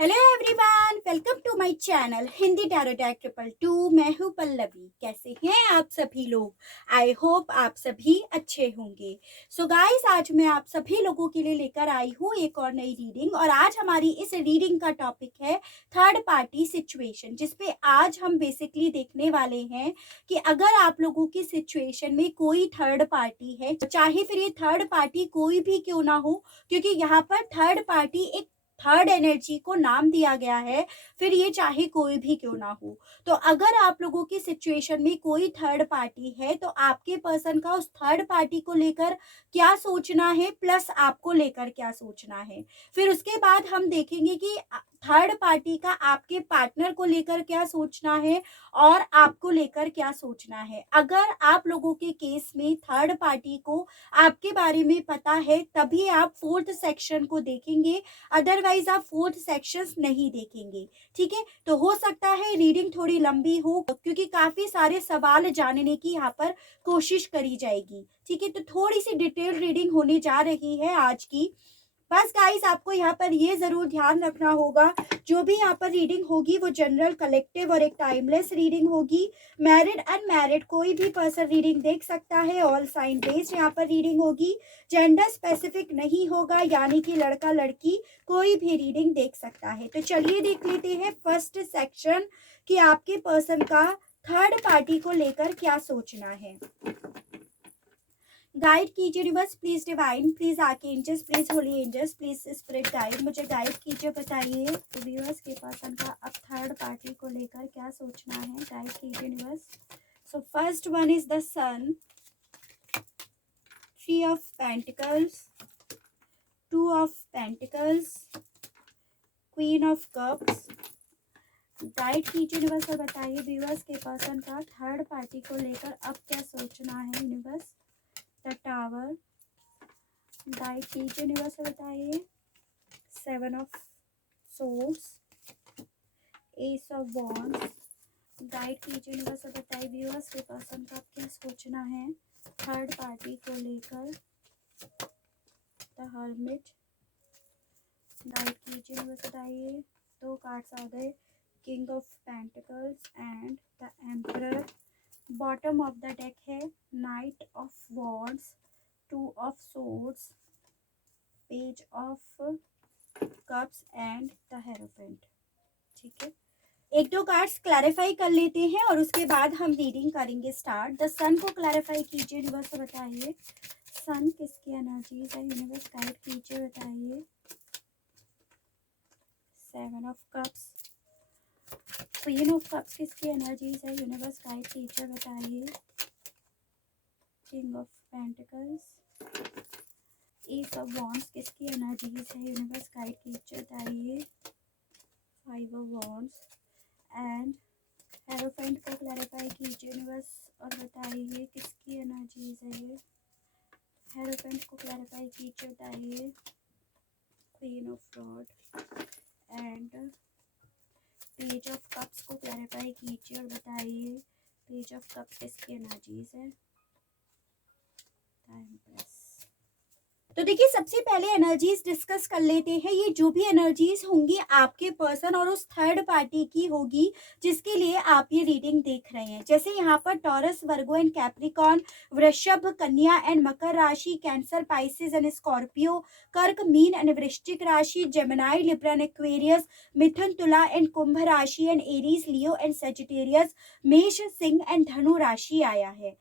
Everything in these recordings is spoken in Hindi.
Hello everyone, welcome to my channel Hindi tarot deck 222। मैं हूँ पल्लवी। कैसे हैं आप सभी लोग? आई होप आप सभी अच्छे होंगे। सो गाइस, आज मैं आप सभी लोगों के लिए लेकर आई हूँ एक और नई रीडिंग। और आज हमारी इस रीडिंग का टॉपिक है थर्ड पार्टी सिचुएशन, जिसपे आज हम बेसिकली देखने वाले हैं कि अगर आप लोगों की सिचुएशन में कोई थर्ड पार्टी है, चाहे फिर ये थर्ड पार्टी कोई भी क्यों ना हो, क्योंकि यहाँ पर थर्ड पार्टी एक थर्ड एनर्जी को नाम दिया गया है, फिर ये चाहे कोई भी क्यों ना हो। तो अगर आप लोगों की सिचुएशन में कोई थर्ड पार्टी है, तो आपके पर्सन का उस थर्ड पार्टी को लेकर क्या सोचना है, प्लस आपको लेकर क्या सोचना है। फिर उसके बाद हम देखेंगे कि थर्ड पार्टी का आपके पार्टनर को लेकर क्या सोचना है और आपको लेकर क्या सोचना है। अगर आप लोगों के केस में थर्ड पार्टी को आपके बारे में पता है, तभी आप फोर्थ सेक्शन को देखेंगे, अदरवाइज आप फोर्थ सेक्शंस नहीं देखेंगे। ठीक है, तो हो सकता है रीडिंग थोड़ी लंबी हो, क्योंकि काफी सारे सवाल जानने की यहाँ पर कोशिश करी जाएगी। ठीक है, तो थोड़ी सी डिटेल रीडिंग होने जा रही है आज की। बस गाइस, आपको यहाँ पर ये जरूर ध्यान रखना होगा, जो भी यहाँ पर रीडिंग होगी वो जनरल, कलेक्टिव और एक टाइमलेस रीडिंग होगी। मैरिड अनमैरिड कोई भी पर्सन रीडिंग देख सकता है। ऑल साइन बेस्ड यहाँ पर रीडिंग होगी। जेंडर स्पेसिफिक नहीं होगा, यानी कि लड़का लड़की कोई भी रीडिंग देख सकता है। तो चलिए देख लेते हैं फर्स्ट सेक्शन कि आपके पर्सन का थर्ड पार्टी को लेकर क्या सोचना है। गाइड कीजिए universe, please divine, please archangels, please holy angels, please spirit guide, मुझे गाइड कीजिए। बताइए यूनिवर्स के पर्सन का अब थर्ड पार्टी को लेकर क्या सोचना है। गाइड कीजिए universe. So first one is the sun, three of pentacles, two of pentacles, queen of cups. Guide कीजिए यूनिवर्स और बताइए व्यूअर्स के पर्सन का थर्ड पार्टी को लेकर अब क्या सोचना है यूनिवर्स। The tower. गाइड कीजिए यूनिवर्स और बताइए seven of swords, S of wands. Guide कीजिए यूनिवर्स और बताइए व्यूअर्स के पर्सन का क्या सोचना है थर्ड पार्टी को लेकर। The hermit. गाइड कीजिए यूनिवर्स, बताइए दो कार्ड्स आ गए, king of pentacles and the emperor. Bottom of the deck है knight of wands, two of swords, page of cups and the hierophant. ठीक है, एक दो कार्ड्स क्लैरिफाई कर लेते हैं और उसके बाद हम रीडिंग करेंगे स्टार्ट। द सन को क्लैरिफाई कीजिए यूनिवर्स, बताइए सन किसकी एनर्जीज है यूनिवर्स। गाइड कीजिए, बताइए seven of cups, queen of cups किसकी एनर्जीज है यूनिवर्स। गाइड कीजिए, बताइए king of pentacles, S of wands किसकी एनर्जीज है यूनिवर्स। गाइड कीजिए, बताइए five of wands and hierophant को क्लैरिफाई कीजिए यूनिवर्स और बताइए किसकी एनर्जीज है ये। हेरोफेंट को क्लैरिफाई कीजिए, बताइए queen of rod and page of cups को क्लैरिफाई कीजिए और बताइए पेज ऑफ कप्स किसकी एनर्जीज है। Time press. तो देखिए, सबसे पहले एनर्जीज डिस्कस कर लेते हैं। ये जो भी एनर्जीज होंगी आपके पर्सन और उस थर्ड पार्टी की होगी जिसके लिए आप ये रीडिंग देख रहे हैं। जैसे यहाँ पर टॉरस, वर्गो एंड कैप्रिकॉन, वृषभ, कन्या एंड मकर राशि, कैंसर, पाइसेस एंड स्कॉर्पियो, कर्क, मीन एंड वृश्चिक राशि, जेमिनाई, लिब्रा एंड एक्वेरियस, मिथुन, तुला एंड कुंभ राशि and Aries, Leo and Sagittarius, मेष, सिंह एंड धनु राशि आया है।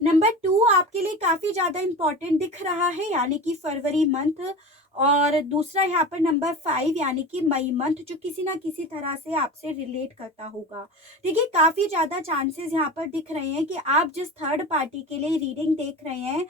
नंबर 2 आपके लिए काफी ज्यादा इंपॉर्टेंट दिख रहा है, यानी कि फरवरी मंथ। और दूसरा यहाँ पर नंबर 5 यानी कि मई मंथ, जो किसी ना किसी तरह से आपसे रिलेट करता होगा। देखिए, काफी ज्यादा चांसेस यहाँ पर दिख रहे हैं कि आप जिस थर्ड पार्टी के लिए रीडिंग देख रहे हैं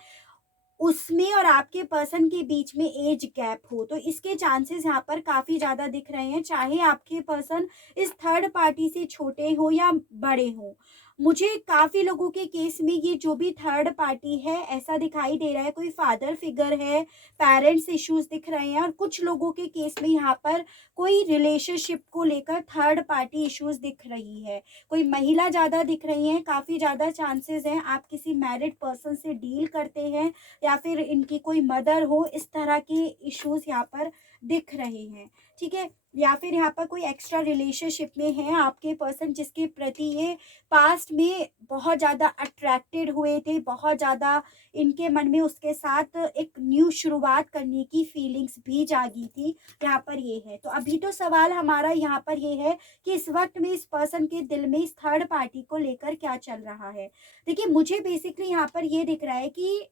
उसमें और आपके पर्सन के बीच में एज गैप हो, तो इसके चांसेस यहाँ पर काफी ज्यादा दिख रहे हैं, चाहे आपके पर्सन इस थर्ड पार्टी से छोटे हो या बड़े हो। मुझे काफी लोगों के केस में ये जो भी थर्ड पार्टी है ऐसा दिखाई दे रहा है, कोई फादर फिगर है, पेरेंट्स इश्यूज दिख रहे हैं। और कुछ लोगों के केस में यहाँ पर कोई रिलेशनशिप को लेकर थर्ड पार्टी इश्यूज दिख रही है, कोई महिला ज्यादा दिख रही है। काफी ज्यादा चांसेस हैं आप किसी मैरिड पर्सन से डील करते हैं या फिर इनकी कोई मदर हो, इस तरह के इश्यूज यहाँ पर दिख रहे हैं। ठीक है। या फिर यहाँ पर कोई एक्स्ट्रा रिलेशनशिप में है आपके पर्सन, जिसके प्रति ये पास्ट में बहुत ज़्यादा अट्रैक्टेड हुए थे, बहुत ज़्यादा इनके मन में उसके साथ एक न्यू शुरुआत करने की फीलिंग्स भी जागी थी, यहाँ पर ये है। तो अभी तो सवाल हमारा यहाँ पर ये है कि इस वक्त में इस पर्सन के दिल में इस थर्ड पार्टी को लेकर क्या चल रहा है। देखिए, मुझे बेसिकली यहाँ पर ये दिख रहा है कि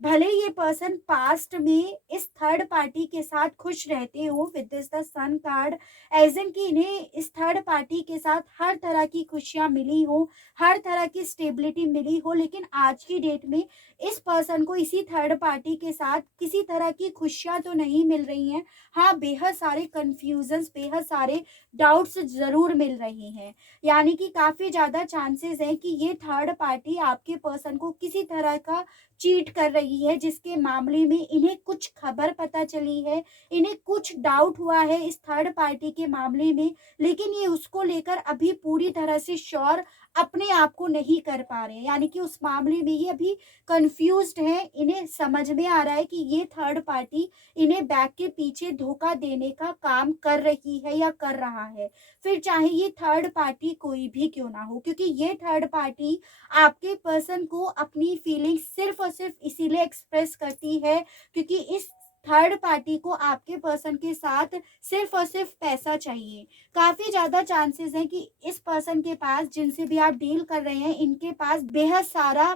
भले ये पर्सन पास्ट में इस थर्ड पार्टी के साथ खुश रहते हो with this the sun card, as in कि इन्हें इस थर्ड पार्टी के साथ हर तरह की खुशियां मिली हो, हर तरह की स्टेबिलिटी मिली हो, लेकिन आज की डेट में इस पर्सन को इसी थर्ड पार्टी के साथ किसी तरह की खुशियां तो नहीं मिल रही हैं। हाँ, बेहद सारे कंफ्यूजन्स, बेहद सारे डाउट्स जरूर मिल रहे हैं। यानी कि काफी ज्यादा चांसेस हैं कि ये थर्ड पार्टी आपके पर्सन को किसी तरह का चीट कर रही है, जिसके मामले में इन्हें कुछ खबर पता चली है, इन्हें कुछ डाउट हुआ है इस थर्ड पार्टी के मामले में, लेकिन ये उसको लेकर अभी पूरी तरह से श्योर अपने आप को नहीं कर पा रहे हैं। यानी कि उस मामले में ये अभी कंफ्यूज्ड है। इन्हें समझ में आ रहा है कि ये थर्ड पार्टी इन्हें बैक के पीछे धोखा देने का काम कर रही है या कर रहा है, फिर चाहे ये थर्ड पार्टी कोई भी क्यों ना हो, क्योंकि ये थर्ड पार्टी आपके पर्सन को अपनी फीलिंग्स सिर्फ और सिर्फ इसीलिए एक्सप्रेस करती है क्योंकि इस थर्ड पार्टी को आपके पर्सन के साथ सिर्फ और सिर्फ पैसा चाहिए। काफी ज्यादा चांसेस हैं कि इस पर्सन के पास, जिनसे भी आप डील कर रहे हैं, इनके पास बेहद सारा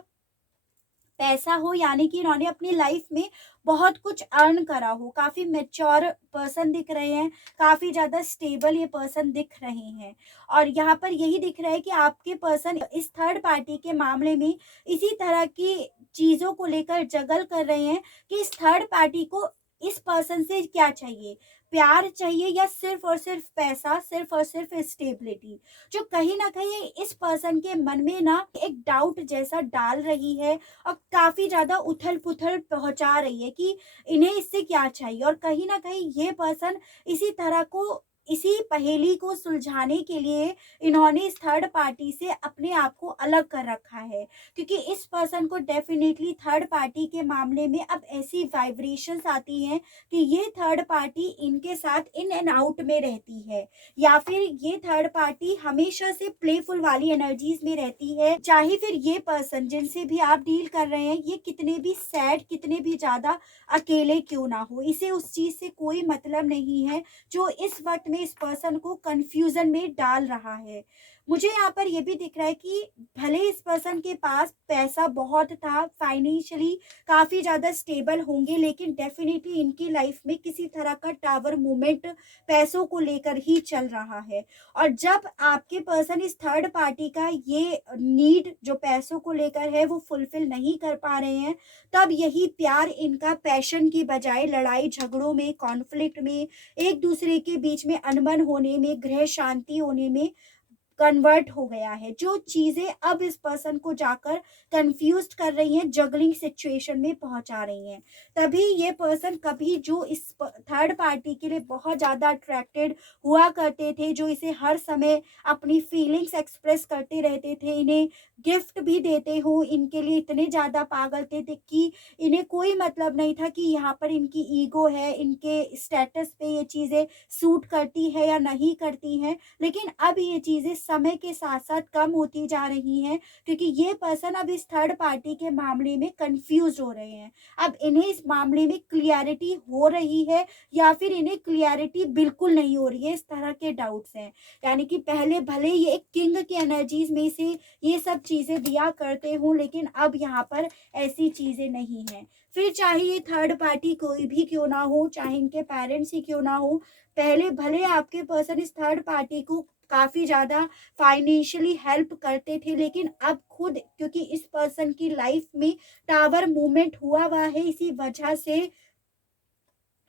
पैसा हो, यानी कि इन्होंने अपनी लाइफ में बहुत कुछ अर्न करा हो। काफी मेच्योर पर्सन दिख रहे हैं, काफी ज्यादा स्टेबल ये पर्सन दिख रहे हैं। और यहाँ पर यही दिख रहा है कि आपके पर्सन इस थर्ड पार्टी के मामले में इसी तरह की चीजों को लेकर जगल कर रहे हैं कि इस थर्ड पार्टी को इस पर्सन से क्या चाहिए, प्यार चाहिए या सिर्फ और सिर्फ पैसा, सिर्फ और सिर्फ स्टेबिलिटी, जो कहीं ना कहीं इस पर्सन के मन में ना एक डाउट जैसा डाल रही है और काफी ज्यादा उथल पुथल पहुंचा रही है कि इन्हें इससे क्या चाहिए। और कहीं ना कहीं ये पर्सन इसी पहेली को सुलझाने के लिए इन्होंने इस थर्ड पार्टी से अपने आप को अलग कर रखा है, क्योंकि इस पर्सन को डेफिनेटली थर्ड पार्टी के मामले में अब ऐसी वाइब्रेशंस आती हैं कि ये थर्ड पार्टी इनके साथ इन एंड आउट में रहती है, या फिर ये थर्ड पार्टी हमेशा से प्लेफुल वाली एनर्जीज में रहती है। चाहे फिर ये पर्सन जिनसे भी आप डील कर रहे हैं ये कितने भी सैड, कितने भी ज्यादा अकेले क्यों ना हो, इसे उस चीज से कोई मतलब नहीं है जो इस वक्त में इस पर्सन को कंफ्यूजन में डाल रहा है। मुझे यहाँ पर यह भी दिख रहा है कि भले इस पर्सन के पास पैसा बहुत था, फाइनेंशियली काफी ज्यादा स्टेबल होंगे, लेकिन डेफिनेटली इनकी लाइफ में किसी तरह का टावर मूवमेंट पैसों को लेकर ही चल रहा है। और जब आपके पर्सन इस थर्ड पार्टी का ये नीड जो पैसों को लेकर है वो फुलफिल नहीं कर पा रहे हैं, तब यही प्यार इनका पैशन की बजाय लड़ाई झगड़ों में, कॉन्फ्लिक्ट में, एक दूसरे के बीच में अनबन होने में, गृह शांति होने में कन्वर्ट हो गया है, जो चीजें अब इस पर्सन को जाकर कंफ्यूज कर रही हैं, जगलिंग सिचुएशन में पहुंचा रही हैं। तभी ये पर्सन कभी जो इस थर्ड पार्टी के लिए बहुत ज्यादा अट्रैक्टेड हुआ करते थे, जो इसे हर समय अपनी फीलिंग्स एक्सप्रेस करते रहते थे, इन्हें गिफ्ट भी देते हो, इनके लिए इतने ज्यादा पागल थे कि इन्हें कोई मतलब नहीं था कि यहाँ पर इनकी ईगो है, इनके स्टेटस पे ये चीजें सूट करती है या नहीं करती हैं। लेकिन अब ये चीजें समय के साथ साथ कम होती जा रही हैं, क्योंकि ये पर्सन अब इस थर्ड पार्टी के मामले में कंफ्यूज हो रहे हैं। अब इन्हें इस मामले में क्लियरिटी हो रही है या फिर इन्हें क्लियरिटी बिल्कुल नहीं हो रही है, इस तरह के डाउट्स हैं। यानी कि पहले भले ये एक किंग की एनर्जीज में से ये सब चीजें दिया करते हों, लेकिन अब यहाँ पर ऐसी चीजें नहीं हैं। फिर चाहे ये थर्ड पार्टी कोई भी क्यों ना हो, चाहे इनके पेरेंट्स ही क्यों ना हो, पहले भले आपके पर्सन इस थर्ड पार्टी को काफी ज्यादा फाइनेंशियली हेल्प करते थे, लेकिन अब खुद क्योंकि इस पर्सन की लाइफ में टावर मूवमेंट हुआ है, इसी वजह से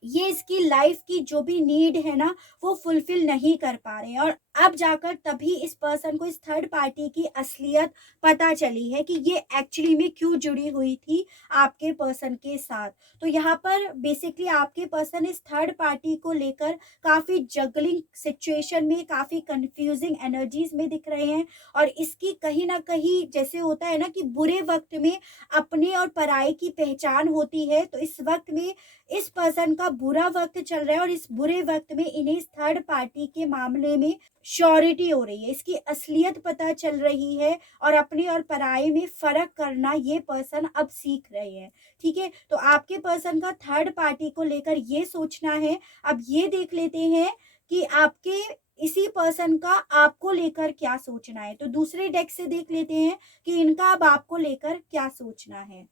ये इसकी लाइफ की जो भी नीड है ना वो फुलफिल नहीं कर पा रहे हैं। और अब जाकर तभी इस पर्सन को इस थर्ड पार्टी की असलियत पता चली है कि ये एक्चुअली में क्यों जुड़ी हुई थी आपके पर्सन के साथ। तो यहाँ पर बेसिकली आपके पर्सन इस थर्ड पार्टी को लेकर काफ़ी जगलिंग सिचुएशन में, काफ़ी कंफ्यूजिंग एनर्जीज में दिख रहे हैं। और इसकी कहीं ना कहीं जैसे होता है ना कि बुरे वक्त में अपने और पराई की पहचान होती है, तो इस वक्त में इस पर्सन का बुरा वक्त चल रहा है और इस बुरे वक्त में इन्हें इस थर्ड पार्टी के मामले में श्योरिटी हो रही है, इसकी असलियत पता चल रही है और अपने और पराये में फर्क करना ये पर्सन अब सीख रहे हैं। ठीक है, तो आपके पर्सन का थर्ड पार्टी को लेकर ये सोचना है। अब ये देख लेते हैं कि आपके इसी पर्सन का आपको लेकर क्या सोचना है। तो दूसरे डेक से देख लेते हैं कि इनका अब आपको लेकर क्या सोचना है।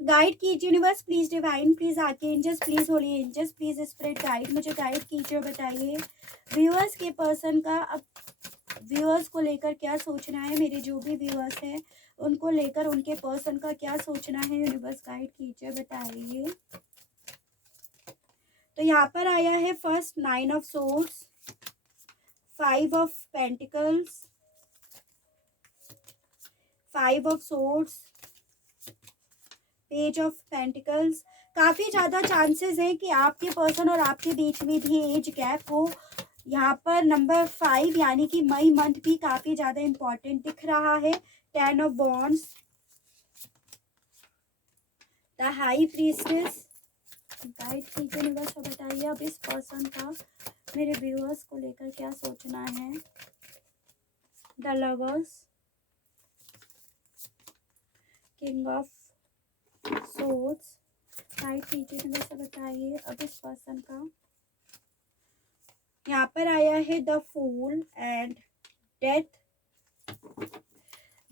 गाइड कीजिए universe, please divine, please archangels, please holy angels, please spirit guide, मुझे गाइड कीजिए और बताइए व्यूअर्स के पर्सन का अब व्यूअर्स को लेकर क्या सोचना है। मेरे जो भी व्यूअर्स हैं उनको लेकर उनके पर्सन का क्या सोचना है, यूनिवर्स गाइड कीजिए बताइए। तो यहाँ पर आया है first 9 of swords, 5 of pentacles, 5 of swords, page of pentacles. काफ़ी ज़्यादा चांसेस हैं कि आपके पर्सन और आपके बीच में भी एज गैप हो। यहाँ पर नंबर 5 यानी कि मई मंथ भी काफ़ी ज़्यादा इम्पॉर्टेंट दिख रहा है। 10 of wands, the high priestess. Guide कीजिए यूनिवर्स और बताइए अब इस पर्सन का मेरे व्यूअर्स को लेकर क्या सोचना है। The lovers, king of swords. Guide कीजिए यूनिवर्स और बताइए अब इस पर्सन का। यहाँ पर आया है the fool and death.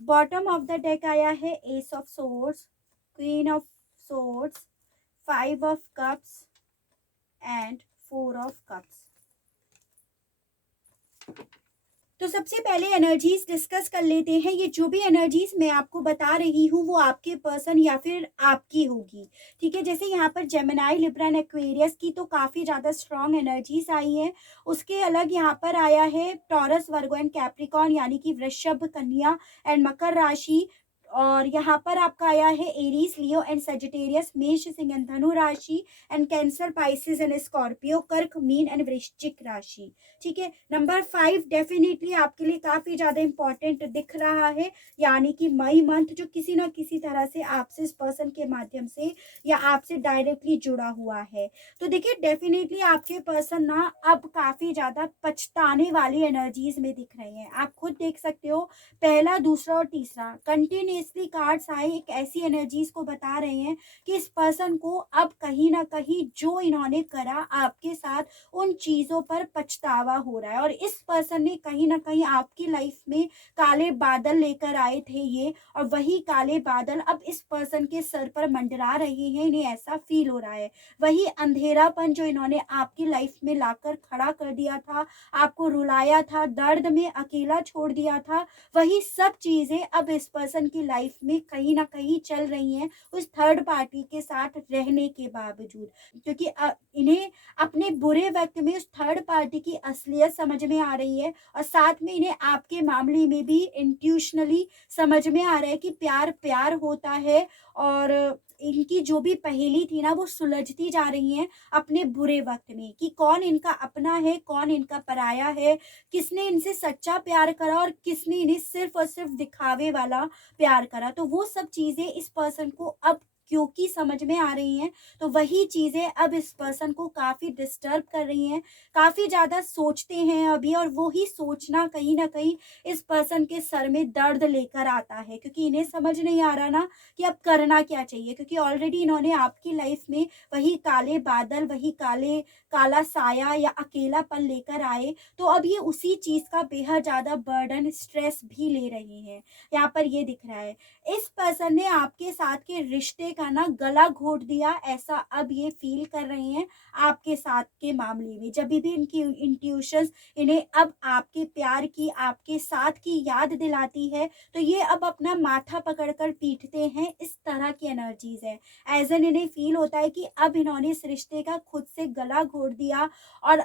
Bottom of the deck आया है ace of swords, queen of swords, 5 of cups and 4 of cups. तो सबसे पहले एनर्जीज डिस्कस कर लेते हैं। ये जो भी एनर्जीज मैं आपको बता रही हूँ वो आपके पर्सन या फिर आपकी होगी। ठीक है, जैसे यहाँ पर जेमिनाई, लिब्रा एंड एक्वेरियस की तो काफ़ी ज़्यादा स्ट्रॉन्ग एनर्जीज आई हैं। उसके अलग यहाँ पर आया है टॉरस, वर्गो एंड कैप्रिकॉन यानी कि वृषभ, कन्या एंड मकर राशि। और यहाँ पर आपका आया है एरीज, लियो एंड सजिटेरियस, मेष, सिंह एंड धनु राशि and cancer, Pisces and Scorpio, कर्क, मीन एंड वृश्चिक राशि। ठीक है, नंबर 5 डेफिनेटली आपके लिए काफ़ी ज़्यादा इंपॉर्टेंट दिख रहा है, यानी कि मई मंथ जो किसी ना किसी तरह से आपसे इस पर्सन के माध्यम से या आपसे डायरेक्टली जुड़ा हुआ है। तो देखिए डेफिनेटली आपके पर्सन ना अब काफ़ी ज़्यादा पछताने वाली एनर्जीज में दिख रहे हैं। आप खुद देख सकते हो, पहला, दूसरा और तीसरा कंटिन्यूसली कार्ड्स आए एक ऐसी एनर्जीज को बता रहे हैं कि इस पर्सन को अब कहीं ना कहीं जो इन्होंने करा आपके साथ उन चीज़ों पर पछतावा हो रहा है। और इस पर्सन ने कहीं ना कहीं आपकी लाइफ में काले बादल लेकर आए थे ये, और वही काले बादल अब इस पर्सन के सर पर मंडरा रहे हैं। इन्हें ऐसा फील हो रहा है वही अंधेरापन जो इन्होंने आपकी लाइफ में लाकर खड़ा कर दिया था, आपको रुलाया था, दर्द में अकेला छोड़ दिया था, वही सब चीज़ें अब इस पर्सन की लाइफ में कहीं ना कहीं चल रही हैं उस थर्ड पार्टी के साथ रहने के बावजूद। क्योंकि इन्हें अपने बुरे वक्त में उस थर्ड पार्टी की असलियत समझ में आ रही है, और साथ में इन्हें आपके मामले में भी इंट्यूशनली समझ में आ रहा है कि प्यार प्यार होता है। और इनकी जो भी पहेली थी ना वो सुलझती जा रही हैं अपने बुरे वक्त में, कि कौन इनका अपना है, कौन इनका पराया है, किसने इनसे सच्चा प्यार करा और किसने इन्हें सिर्फ और सिर्फ दिखावे वाला प्यार करा। तो वो सब चीज़ें इस पर्सन को अब क्योंकि समझ में आ रही हैं, तो वही चीज़ें अब इस पर्सन को काफ़ी डिस्टर्ब कर रही हैं, काफ़ी ज़्यादा सोचते हैं अभी, और वो ही सोचना कहीं ना कहीं इस पर्सन के सर में दर्द लेकर आता है, क्योंकि इन्हें समझ नहीं आ रहा ना कि अब करना क्या चाहिए। क्योंकि ऑलरेडी इन्होंने आपकी लाइफ में वही काले बादल, वही काला साया या अकेलापन लेकर आए, तो अब ये उसी चीज़ का बेहद ज़्यादा बर्डन, स्ट्रेस भी ले रहे हैं। यहाँ पर ये दिख रहा है इस पर्सन ने आपके साथ के रिश्ते का ना गला घोट दिया, ऐसा अब ये फील कर रहे हैं आपके साथ के मामले में। जब भी इनकी इंट्यूशंस इन्हें अब आपके प्यार की, आपके साथ की याद दिलाती है, तो ये अब अपना माथा पकड़कर पीटते हैं। इस तरह की एनर्जीज है, एज एन इन्हें फील होता है कि अब इन्होंने इस रिश्ते का खुद से गला घोट दिया और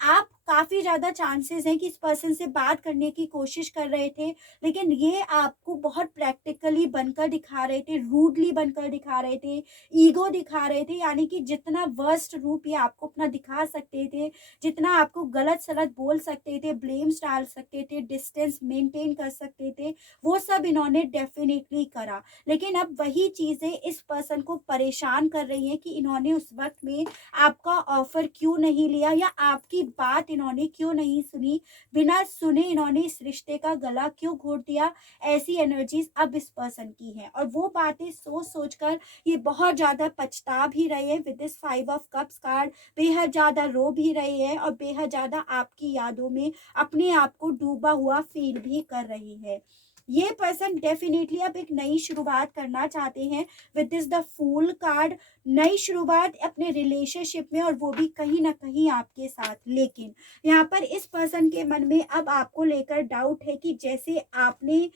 आप काफ़ी ज़्यादा चांसेस हैं कि इस पर्सन से बात करने की कोशिश कर रहे थे, लेकिन ये आपको बहुत प्रैक्टिकली बनकर दिखा रहे थे, रूडली बनकर दिखा रहे थे, ईगो दिखा रहे थे, यानी कि जितना वर्स्ट रूप ये आपको अपना दिखा सकते थे, जितना आपको गलत-सलत बोल सकते थे, ब्लेम्स डाल सकते थे, डिस्टेंस मेंटेन कर सकते थे, वो सब इन्होंने डेफ़िनिटली करा। लेकिन अब वही चीज़ें इस पर्सन को परेशान कर रही हैं कि इन्होंने उस वक़्त में आपका ऑफ़र क्यों नहीं लिया या आपकी बात इन्होंने क्यों नहीं सुनी, बिना सुने इन्होंने इस रिश्ते का गला क्यों घोट दिया। ऐसी एनर्जीज़ अब इस पर्सन की हैं और वो बातें सोच-सोच कर ये बहुत ज़्यादा पछता भी रहे हैं with this 5 of cups card, बेहद ज़्यादा रो भी रहे हैं और बेहद ज़्यादा आपकी यादों में अपने आप को डूबा हुआ फ़ील भी कर रहे हैं। ये पर्सन डेफिनेटली अब एक नई शुरुआत करना चाहते हैं with this the fool card, नई शुरुआत अपने रिलेशनशिप में और वो भी कहीं न कहीं आपके साथ। लेकिन यहाँ पर इस पर्सन के मन में अब आपको लेकर डाउट है कि जैसे आपने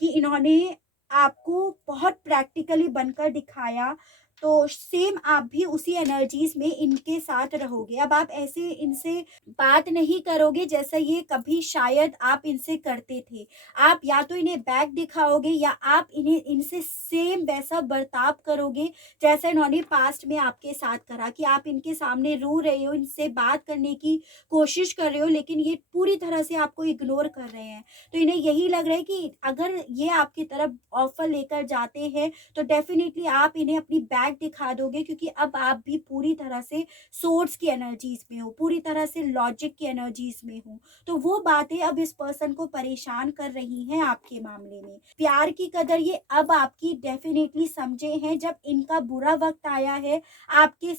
कि इन्होंने आपको बहुत प्रैक्टिकली बनकर दिखाया, तो सेम आप भी उसी एनर्जीज़ में इनके साथ रहोगे। अब आप ऐसे इनसे बात नहीं करोगे जैसा ये कभी शायद आप इनसे करते थे। आप या तो इन्हें बैक दिखाओगे या आप इन्हें इनसे सेम वैसा बर्ताव करोगे जैसा इन्होंने पास्ट में आपके साथ करा, कि आप इनके सामने रो रहे हो, इनसे बात करने की कोशिश कर रहे हो, लेकिन ये पूरी तरह से आपको इग्नोर कर रहे हैं। तो इन्हें यही लग रहा है कि अगर ये आपकी तरफ ऑफ़र लेकर जाते हैं, तो डेफ़िनिटली आप इन्हें अपनी बैक दिखा दोगे, क्योंकि अब आप भी पूरी तरह से सोर्स की एनर्जीज़ में हो, पूरी तरह से लॉजिक की एनर्जीज़ में हो। तो वो बातें अब इस पर्सन को परेशान कर रही हैं आपके मामले में। प्यार की कदर ये अब आपकी डेफ़िनिटली समझे हैं जब इनका बुरा वक़्त आया है, आपके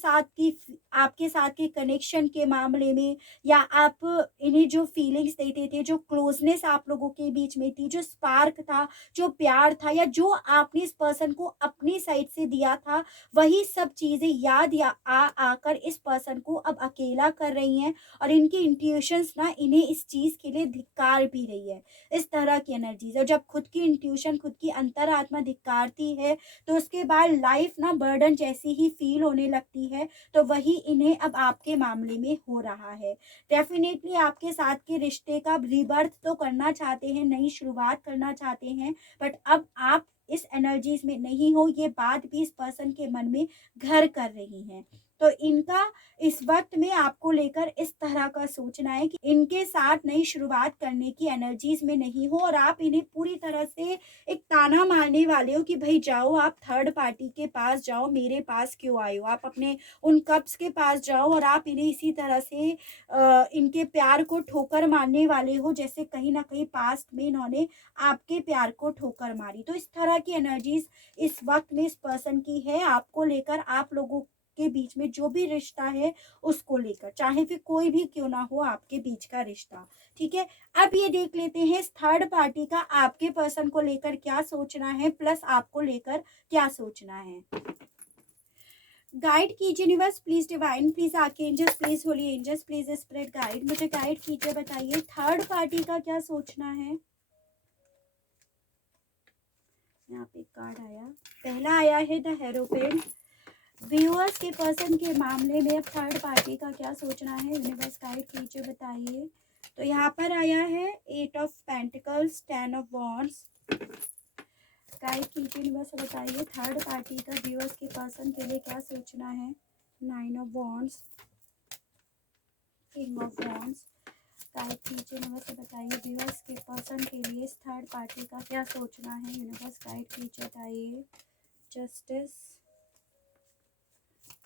साथ के कनेक्शन के मामले में, या आप इन्हें जो फीलिंग्स देते थे, जो क्लोज़नेस आप लोगों के बीच में थी, जो स्पार्क था, जो प्यार था, या जो आपने इस पर्सन को अपनी साइड से दिया था, वही सब चीज़ें याद या आकर इस पर्सन को अब अकेला कर रही हैं और इनकी इंट्यूशंस ना इन्हें इस चीज़ के लिए धिक्कार भी रही है। इस तरह की एनर्जीज़, और जब खुद की इंट्यूशन, खुद की अंतरात्मा धिक्कारती है, तो उसके बाद लाइफ़ ना बर्डन जैसी ही फ़ील होने लगती है, तो वही इन्हें अब आपके मामले में हो रहा है। डेफ़िनेटली आपके साथ के रिश्ते का रीबर्थ तो करना चाहते हैं, नई शुरुआत करना चाहते हैं, बट अब आप इस एनर्जीज़ में नहीं हो, ये बात भी इस पर्सन के मन में घर कर रही हैं। तो इनका इस वक़्त में आपको लेकर इस तरह का सोचना है कि इनके साथ नई शुरुआत करने की एनर्जीज़ में नहीं हो, और आप इन्हें पूरी तरह से एक ताना मारने वाले हो कि भई जाओ, आप थर्ड पार्टी के पास जाओ, मेरे पास क्यों आए हो? आप अपने उन कप्स के पास जाओ और आप इन्हें इसी तरह से इनके प्यार को ठोकर मारने वाले हो, जैसे कहीं न कहीं पास्ट में इन्होंने आपके प्यार को ठोकर मारी। तो इस तरह की एनर्जीज़ इस वक़्त में इस पर्सन की है आपको लेकर, आप लोगों के बीच में जो भी रिश्ता है उसको लेकर, चाहे फिर कोई भी क्यों ना हो आपके बीच का रिश्ता, ठीक है? अब ये देख लेते हैं इस थर्ड पार्टी का आपके पर्सन को लेकर क्या सोचना है, प्लस आपको लेकर क्या सोचना है। गाइड कीजिए universe, please divine, please archangels, please holy angels, please spread guide, मुझे गाइड कीजिए, बताइए थर्ड पार्टी का क्या सोचना है। यहाँ पे कार्ड आया, पहला आया है द हेरोपेंट। व्यूअर्स के पर्सन के मामले में अब थर्ड पार्टी का क्या सोचना है, यूनिवर्स गाइड कीजिए, बताइए। तो यहाँ पर आया है 8 of pentacles, 10 of wands. Guide कीजिए यूनिवर्स, बताइए थर्ड पार्टी का व्यूअर्स के पर्सन के लिए क्या सोचना है। 9 of wands, king of wands. Guide कीजिए यूनिवर्स, बताइए व्यूअर्स के पर्सन के लिए इस थर्ड पार्टी का क्या सोचना है, यूनिवर्स गाइड कीजिए, बताइए। जस्टिस,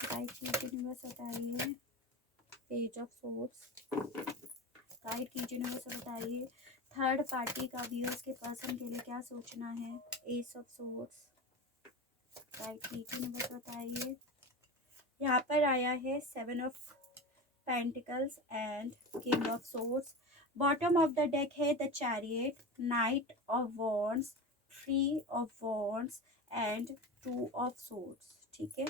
गाइड कीजिए यूनिवर्स, बताइए। पेज ऑफ सोर्ड्स, गाइड कीजिए यूनिवर्स, बताइए थर्ड पार्टी का व्यूअर्स के पर्सन के लिए क्या सोचना है। एस ऑफ सोर्ड्स, गाइड कीजिए यूनिवर्स, बताइए। यहाँ पर आया है 7 of pentacles and king of swords. Bottom of the deck है the chariot, knight of wands, 3 of wands and 2 of swords, ठीक है।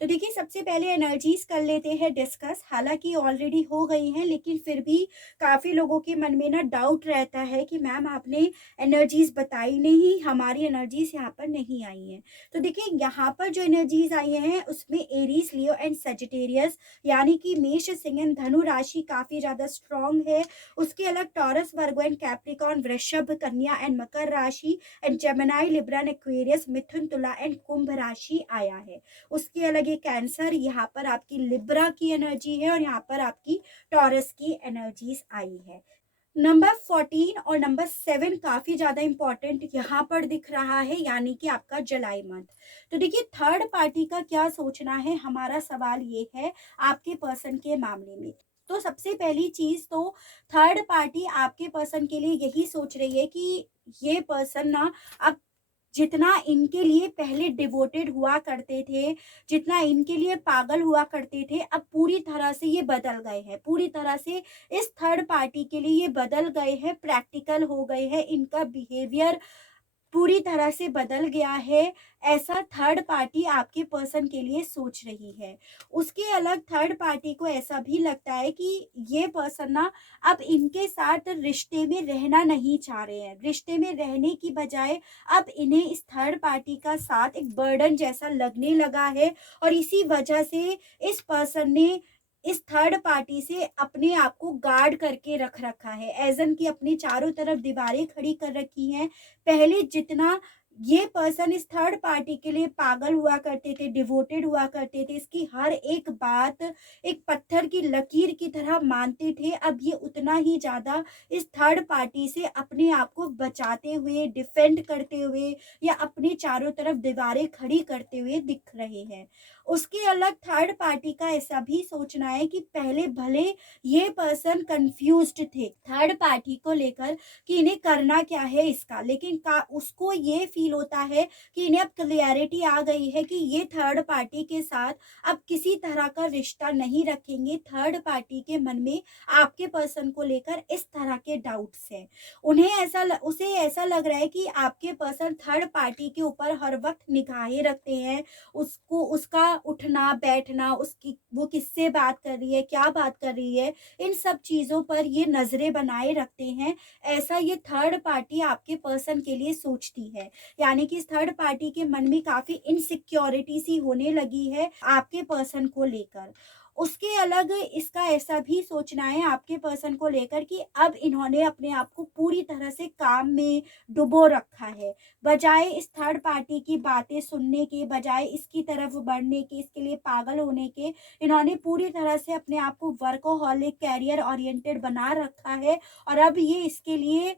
तो देखिए सबसे पहले एनर्जीज कर लेते हैं डिस्कस। हालांकि ऑलरेडी हो गई हैं, लेकिन फिर भी काफ़ी लोगों के मन में ना डाउट रहता है कि मैम आपने एनर्जीज बताई नहीं, हमारी एनर्जीज यहाँ पर नहीं आई हैं। तो देखिए यहाँ पर जो एनर्जीज आई हैं उसमें एरीज, लियो एंड सजिटेरियस यानी कि मेष, सिंह एंड धनु राशि काफ़ी ज़्यादा स्ट्रॉन्ग है। उसके अलग टॉरस, वर्गो एंड कैप्रिकॉन, वृषभ, कन्या एंड मकर राशि and Gemini, Libra and Aquarius, मिथुन, तुला एंड कुंभ राशि आया है। उसके अलग ये कैंसर, यहाँ पर आपकी लिब्रा की एनर्जी है और यहाँ पर आपकी टॉरस की एनर्जीज आई है। नंबर 14 और नंबर 7 काफी ज्यादा इंपॉर्टेंट यहाँ पर दिख रहा है, यानी कि आपका जुलाई मंथ। तो देखिए थर्ड पार्टी का क्या सोचना है, हमारा सवाल ये है आपके पर्सन के मामले में। तो सबसे पहली चीज तो थर्ड पार्टी आपके पर्सन के लिए यही सोच रही है कि ये पर्सन ना अब जितना इनके लिए पहले डिवोटेड हुआ करते थे, जितना इनके लिए पागल हुआ करते थे, अब पूरी तरह से ये बदल गए हैं। पूरी तरह से इस थर्ड पार्टी के लिए ये बदल गए हैं, प्रैक्टिकल हो गए हैं, इनका बिहेवियर पूरी तरह से बदल गया है। ऐसा थर्ड पार्टी आपके पर्सन के लिए सोच रही है। उसके अलग थर्ड पार्टी को ऐसा भी लगता है कि ये पर्सन ना अब इनके साथ रिश्ते में रहना नहीं चाह रहे हैं। रिश्ते में रहने की बजाय अब इन्हें इस थर्ड पार्टी का साथ एक बर्डन जैसा लगने लगा है, और इसी वजह से इस पर्सन ने इस थर्ड पार्टी से अपने आप को गार्ड करके रख रखा है। एजन की अपनी चारों तरफ दीवारें खड़ी कर रखी हैं। पहले जितना ये पर्सन इस थर्ड पार्टी के लिए पागल हुआ करते थे, डिवोटेड हुआ करते थे, इसकी हर एक बात एक पत्थर की लकीर की तरह मानते थे, अब ये उतना ही ज्यादा इस थर्ड पार्टी से अपने आप को बचाते हुए, डिफेंड करते हुए या अपने चारों तरफ दीवारें खड़ी करते हुए दिख रहे हैं। उसके अलग थर्ड पार्टी का ऐसा भी सोचना है कि पहले भले ये पर्सन कंफ्यूज्ड थे थर्ड पार्टी को लेकर कि इन्हें करना क्या है इसका, लेकिन उसको ये फील होता है कि इन्हें अब क्लियरिटी आ गई है कि ये थर्ड पार्टी के साथ अब किसी तरह का रिश्ता नहीं रखेंगे। थर्ड पार्टी के मन में आपके पर्सन को लेकर इस तरह के डाउट्स हैं। उसे ऐसा लग रहा है कि आपके पर्सन थर्ड पार्टी के ऊपर हर वक्त निगाहें रखते हैं। उसको उसका उठना बैठना, उसकी वो किससे बात कर रही है, क्या बात कर रही है, इन सब चीज़ों पर ये नज़रें बनाए रखते हैं। ऐसा ये थर्ड पार्टी आपके पर्सन के लिए सोचती है। यानी कि इस थर्ड पार्टी के मन में काफ़ी इनसिक्योरिटी सी होने लगी है आपके पर्सन को लेकर। उसके अलग इसका ऐसा भी सोचना है आपके पर्सन को लेकर कि अब इन्होंने अपने आप को पूरी तरह से काम में डुबो रखा है। बजाय इस थर्ड पार्टी की बातें सुनने के, बजाय इसकी तरफ बढ़ने के, इसके लिए पागल होने के, इन्होंने पूरी तरह से अपने आप को वर्कोहॉलिक, कैरियर ओरिएंटेड बना रखा है। और अब ये इसके लिए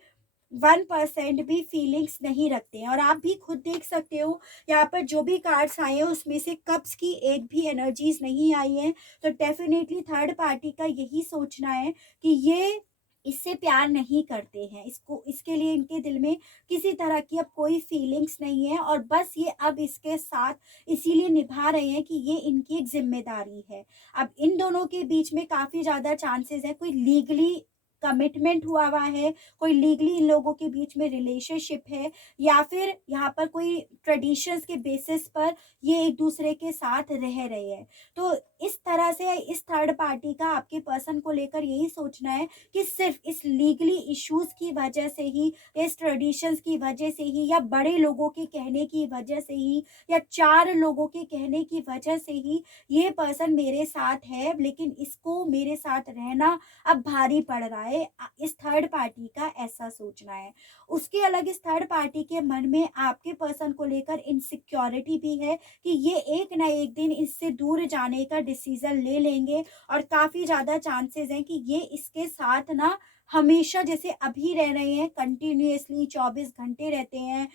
1% भी फीलिंग्स नहीं रखते हैं। और आप भी खुद देख सकते हो यहाँ पर जो भी कार्ड्स आए हैं उसमें से कप्स की एक भी एनर्जीज नहीं आई है। तो डेफिनेटली थर्ड पार्टी का यही सोचना है कि ये इससे प्यार नहीं करते हैं, इसको इसके लिए इनके दिल में किसी तरह की अब कोई फीलिंग्स नहीं है, और बस ये अब इसके साथ इसीलिए निभा रहे हैं कि ये इनकी एक जिम्मेदारी है। अब इन दोनों के बीच में काफ़ी ज़्यादा चांसेस है कोई लीगली कमिटमेंट हुआ है, कोई लीगली इन लोगों के बीच में रिलेशनशिप है, या फिर यहाँ पर कोई ट्रेडिशंस के बेसिस पर ये एक दूसरे के साथ रह रहे हैं। तो इस तरह से इस थर्ड पार्टी का आपके पर्सन को लेकर यही सोचना है कि सिर्फ इस लीगली इश्यूज की वजह से ही, इस ट्रेडिशंस की वजह से ही, या बड़े लोगों के कहने की वजह से ही, या 4 लोगों के कहने की वजह से ही ये पर्सन मेरे साथ है, लेकिन इसको मेरे साथ रहना अब भारी पड़ रहा है। इस थर्ड पार्टी का ऐसा सोचना है। उसके अलग इस थर्ड पार्टी के मन में आपके पर्सन को लेकर इनसिक्योरिटी भी है कि ये एक ना एक दिन इससे दूर जाने का डिसीजन ले लेंगे, और काफ़ी ज़्यादा चांसेस हैं कि ये इसके साथ ना हमेशा जैसे अभी रह रहे हैं, कंटिन्यूअसली 24 घंटे रहते हैं,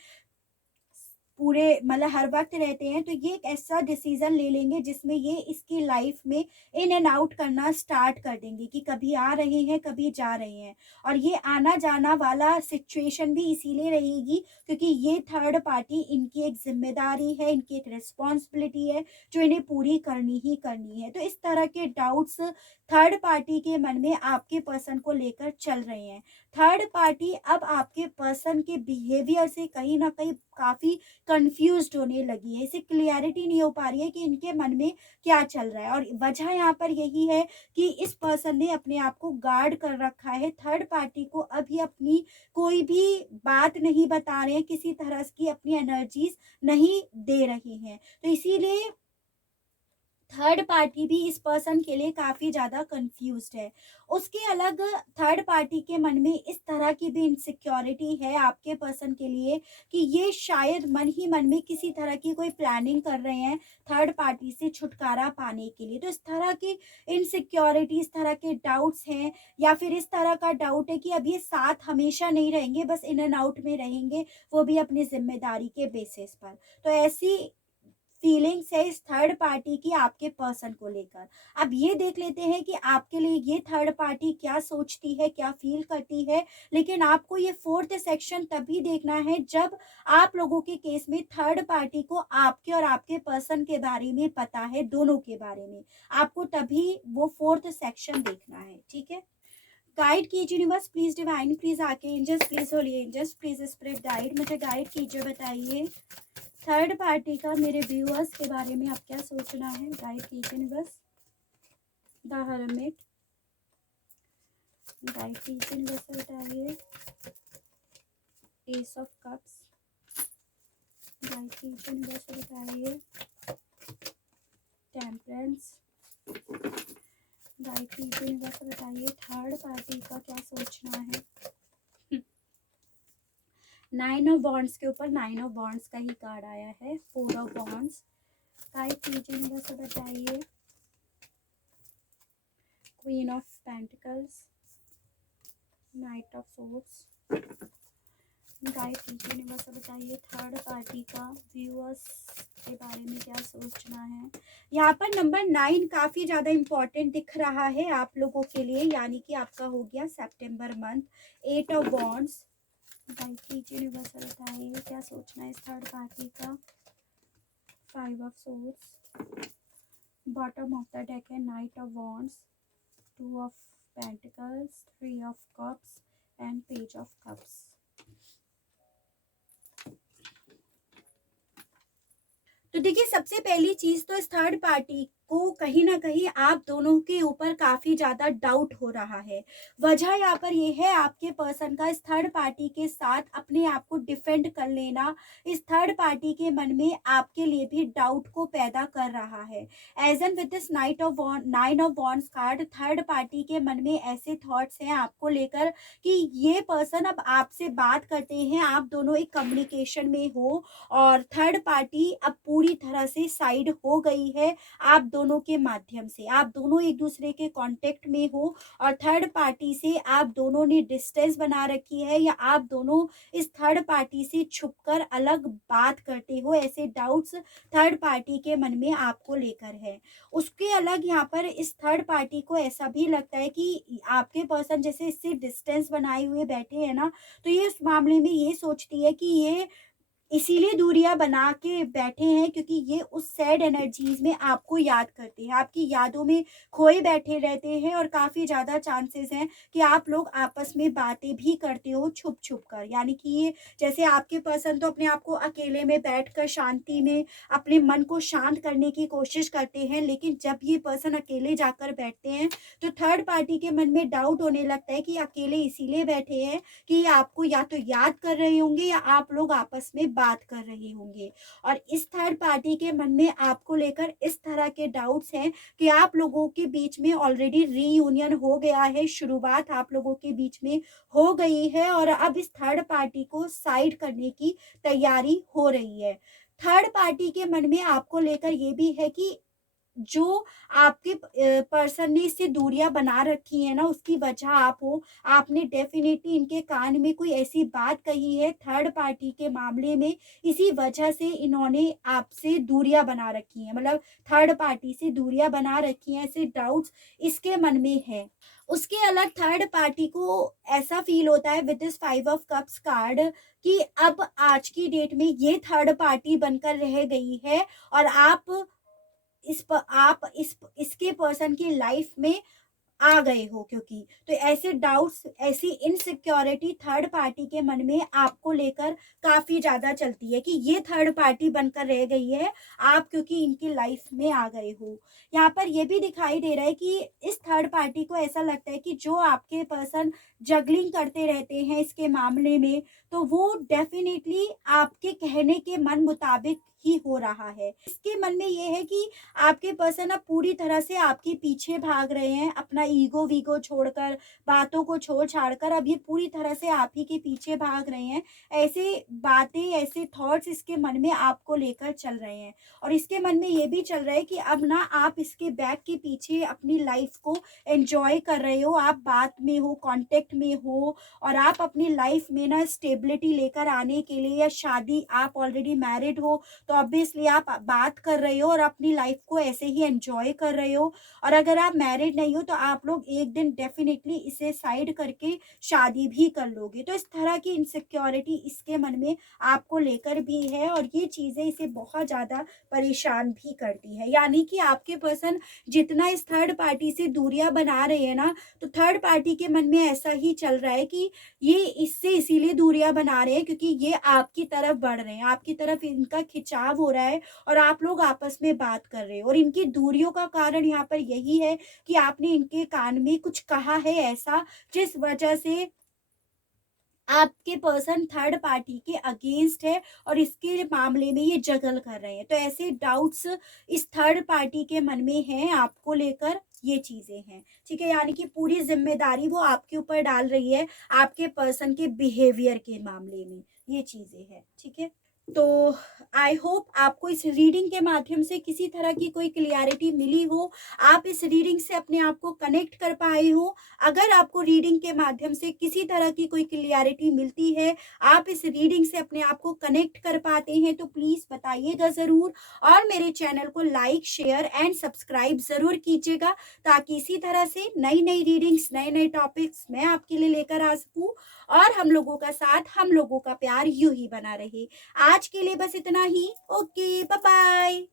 पूरे मतलब हर वक्त रहते हैं। तो ये एक ऐसा डिसीजन ले लेंगे जिसमें ये इसकी लाइफ में इन एंड आउट करना स्टार्ट कर देंगे कि कभी आ रहे हैं, कभी जा रहे हैं। और ये आना जाना वाला सिचुएशन भी इसीलिए रहेगी क्योंकि ये थर्ड पार्टी इनकी एक जिम्मेदारी है, इनकी एक रिस्पॉन्सिबिलिटी है जो इन्हें पूरी करनी ही करनी है। तो इस तरह के डाउट्स थर्ड पार्टी के मन में आपके पर्सन को लेकर चल रहे हैं। थर्ड पार्टी अब आपके पर्सन के बिहेवियर से कहीं ना कहीं काफी कंफ्यूज्ड होने लगी है। इसे क्लियरिटी नहीं हो पा रही है कि इनके मन में क्या चल रहा है, और वजह यहाँ पर यही है कि इस पर्सन ने अपने आप को गार्ड कर रखा है। थर्ड पार्टी को अभी अपनी कोई भी बात नहीं बता रहे हैं, किसी तरह की अपनी एनर्जीज नहीं दे रही हैं। तो इसीलिए थर्ड पार्टी भी इस पर्सन के लिए काफी ज्यादा कंफ्यूज्ड है। उसके अलग थर्ड पार्टी के मन में इस तरह की भी इनसिक्योरिटी है आपके पर्सन के लिए कि ये शायद मन ही मन में किसी तरह की कोई प्लानिंग कर रहे हैं थर्ड पार्टी से छुटकारा पाने के लिए। तो इस तरह की इनसिक्योरिटी, इस तरह के डाउट्स हैं, या फिर इस तरह का डाउट है कि अब ये साथ हमेशा नहीं रहेंगे, बस इन एंड आउट में रहेंगे, वो भी अपनी जिम्मेदारी के बेसिस पर। तो ऐसी फीलिंग्स है इस थर्ड पार्टी की आपके पर्सन को लेकर। अब ये देख लेते हैं कि आपके लिए ये थर्ड पार्टी क्या सोचती है, क्या फील करती है। लेकिन आपको ये फोर्थ सेक्शन तभी देखना है जब आप लोगों के केस में थर्ड पार्टी को आपके और आपके पर्सन के बारे में पता है, दोनों के बारे में। आपको तभी वो फोर्थ सेक्शन देखना है, ठीक है। गाइड कीजिए universe, please divine, please archangels, please holy angels, please spirit guide, मुझे गाइड कीजिए, बताइए थर्ड पार्टी का मेरे व्यूअर्स के बारे में आप क्या सोचना है। गाइड कीजिए यूनिवर्स। द हर्मिट, गाइड कीजिए यूनिवर्स, बताइए एस ऑफ कप्स, गाइड कीजिए यूनिवर्स, बताइए टेम्परेंस, गाइड कीजिए यूनिवर्स, बताइए थर्ड पार्टी का क्या सोचना है। नाइन ऑफ वॉन्ड्स के ऊपर नाइन ऑफ वॉन्ड्स का ही कार्ड आया है, फोर ऑफ वॉन्ड्स, गाइड कीजिए यूनिवर्स, बताइए queen of pentacles, night of swords, guide कीजिए यूनिवर्स, बताइए थर्ड पार्टी का व्यूअर्स के बारे में क्या सोचना है। यहाँ पर नंबर 9 काफी ज्यादा इम्पोर्टेंट दिख रहा है आप लोगों के लिए, यानी कि आपका हो गया सितंबर मंथ। 8 ऑफ वॉन्ड्स, गाइड कीजिए यूनिवर्स, बताइए क्या सोचना है इस थर्ड पार्टी का। 5 of swords, bottom of the deck है knight of wands, 2 of pentacles, 3 of cups and page of cups. तो देखिए, सबसे पहली चीज तो इस थर्ड पार्टी को कहीं ना कहीं आप दोनों के ऊपर काफी ज्यादा डाउट हो रहा है। वजह यहाँ पर ये है आपके पर्सन का इस थर्ड पार्टी के साथ अपने आप को डिफेंड कर लेना, इस थर्ड पार्टी के मन में आपके लिए भी डाउट को पैदा कर रहा है। As an with this nine of wands card, third party के मन में ऐसे थॉट्स हैं आपको लेकर कि ये पर्सन अब आपसे बात करते हैं, आप दोनों एक कम्युनिकेशन में हो, और थर्ड पार्टी अब पूरी तरह से साइड हो गई है आप दोनों के माध्यम से। आप दोनों एक दूसरे के कांटेक्ट में हो, और थर्ड पार्टी से आप दोनों ने डिस्टेंस बना रखी है, या आप दोनों इस थर्ड पार्टी से छुपकर अलग बात करते हो। ऐसे डाउट्स थर्ड पार्टी के मन में आपको लेकर है। उसके अलग यहाँ पर इस थर्ड पार्टी को ऐसा भी लगता है कि आपके पर्सन जैसे इससे डिस्टेंस बनाए हुए बैठे हैं ना, तो ये उस मामले में ये सोचती है कि ये इसीलिए दूरियां बना के बैठे हैं क्योंकि ये उस सैड एनर्जीज में आपको याद करते हैं, आपकी यादों में खोए बैठे रहते हैं, और काफी ज्यादा चांसेस हैं कि आप लोग आपस में बातें भी करते हो छुप छुप कर। यानी कि ये जैसे आपके पर्सन तो अपने आप को अकेले में बैठकर शांति में अपने मन को शांत करने की कोशिश करते हैं, लेकिन जब ये पर्सन अकेले जाकर बैठते हैं तो थर्ड पार्टी के मन में डाउट होने लगता है कि अकेले इसीलिए बैठे हैं कि आपको या तो याद कर रहे होंगे या आप लोग आपस में बात कर रहे होंगे। और इस थर्ड पार्टी के मन में आपको लेकर इस तरह के डाउट्स हैं कि आप लोगों के बीच में ऑलरेडी रीयूनियन हो गया है, शुरुआत आप लोगों के बीच में हो गई है, और अब इस थर्ड पार्टी को साइड करने की तैयारी हो रही है। थर्ड पार्टी के मन में आपको लेकर ये भी है कि जो आपके पर्सन ने इससे दूरियां बना रखी है ना, उसकी वजह आप हो। आपने डेफिनेटली इनके कान में कोई ऐसी बात कही है थर्ड पार्टी के मामले में, इसी वजह से इन्होंने आपसे दूरियां बना रखी हैं, मतलब थर्ड पार्टी से दूरियां बना रखी हैं, ऐसे डाउट्स इसके मन में है। उसके अलग थर्ड पार्टी को ऐसा फील होता है with this 5 of cups card कि अब आज की डेट में ये थर्ड पार्टी बनकर रह गई है, और आप इसके पर्सन की लाइफ में आ गए हो, क्योंकि तो ऐसे डाउट्स, ऐसी इनसिक्योरिटी थर्ड पार्टी के मन में आपको लेकर काफी ज्यादा चलती है कि ये थर्ड पार्टी बनकर रह गई है, आप क्योंकि इनकी लाइफ में आ गए हो। यहाँ पर ये भी दिखाई दे रहा है कि इस थर्ड पार्टी को ऐसा लगता है कि जो आपके पर्सन जगलिंग करते रहते हैं इसके मामले में, तो वो डेफिनेटली आपके कहने के मन मुताबिक ही हो रहा है। इसके मन में ये है कि आपके पर्सन अब पूरी तरह से आपके पीछे भाग रहे हैं, अपना ईगो वीगो छोड़कर, बातों को छोड़ छाड़ कर अब ये पूरी तरह से आप ही के पीछे भाग रहे हैं। ऐसे बातें, ऐसे थॉट्स इसके मन में आपको लेकर चल रहे हैं। और इसके मन में ये भी चल रहा है कि अब ना आप इसके बैक के पीछे अपनी लाइफ को एंजॉय कर रहे हो, आप बात में हो, कांटेक्ट में हो, और आप अपनी लाइफ में ना स्टेबिलिटी लेकर आने के लिए, या शादी, आप ऑलरेडी मैरिड हो तो ऑब्वियसली आप बात कर रहे हो और अपनी लाइफ को ऐसे ही एंजॉय कर रहे हो। और अगर आप मैरिड नहीं हो तो आप लोग एक दिन डेफिनेटली इसे साइड करके शादी भी कर लोगे। तो इस तरह की इनसिक्योरिटी इसके मन में आपको लेकर भी है, और ये चीजें इसे बहुत ज्यादा परेशान भी करती है। यानी कि आपके पर्सन जितना इस थर्ड पार्टी से दूरियां बना रहे हैं ना, तो थर्ड पार्टी के मन में ऐसा ही चल रहा है कि ये इससे इसीलिए दूरियां बना रहे हैं क्योंकि ये आपकी तरफ बढ़ रहे हैं, आपकी तरफ इनका खिंचाव हो रहा है, और आप लोग आपस में बात कर रहे हो। और इनकी दूरियों का कारण यहाँ पर यही है कि आपने इनके कान में कुछ कहा है ऐसा, जिस वजह से आपके पर्सन थर्ड पार्टी के अगेंस्ट है और इसके मामले में ये जगल कर रहे हैं। तो ऐसे डाउट्स इस थर्ड पार्टी के मन में हैं आपको लेकर, ये चीजें हैं, ठीक है। यानी कि पूरी जिम्मेदारी वो आपके ऊपर डाल रही है आपके पर्सन के बिहेवियर के मामले में, ये चीजें हैं, ठीक है। तो आई होप आपको इस रीडिंग के माध्यम से किसी तरह की कोई क्लियरिटी मिली हो, आप इस रीडिंग से अपने आप को कनेक्ट कर पाए हो। अगर आपको रीडिंग के माध्यम से किसी तरह की कोई क्लियरिटी मिलती है, आप इस रीडिंग से अपने आप को कनेक्ट कर पाते हैं, तो प्लीज बताइएगा जरूर। और मेरे चैनल को लाइक, शेयर एंड सब्सक्राइब जरूर कीजिएगा, ताकि इसी तरह से नई नई रीडिंग्स, नए नए टॉपिक्स मैं आपके लिए लेकर आ सकूं, और हम लोगों का साथ, हम लोगों का प्यार यूं ही बना रहे। आज के लिए बस इतना ही। Okay, bye bye.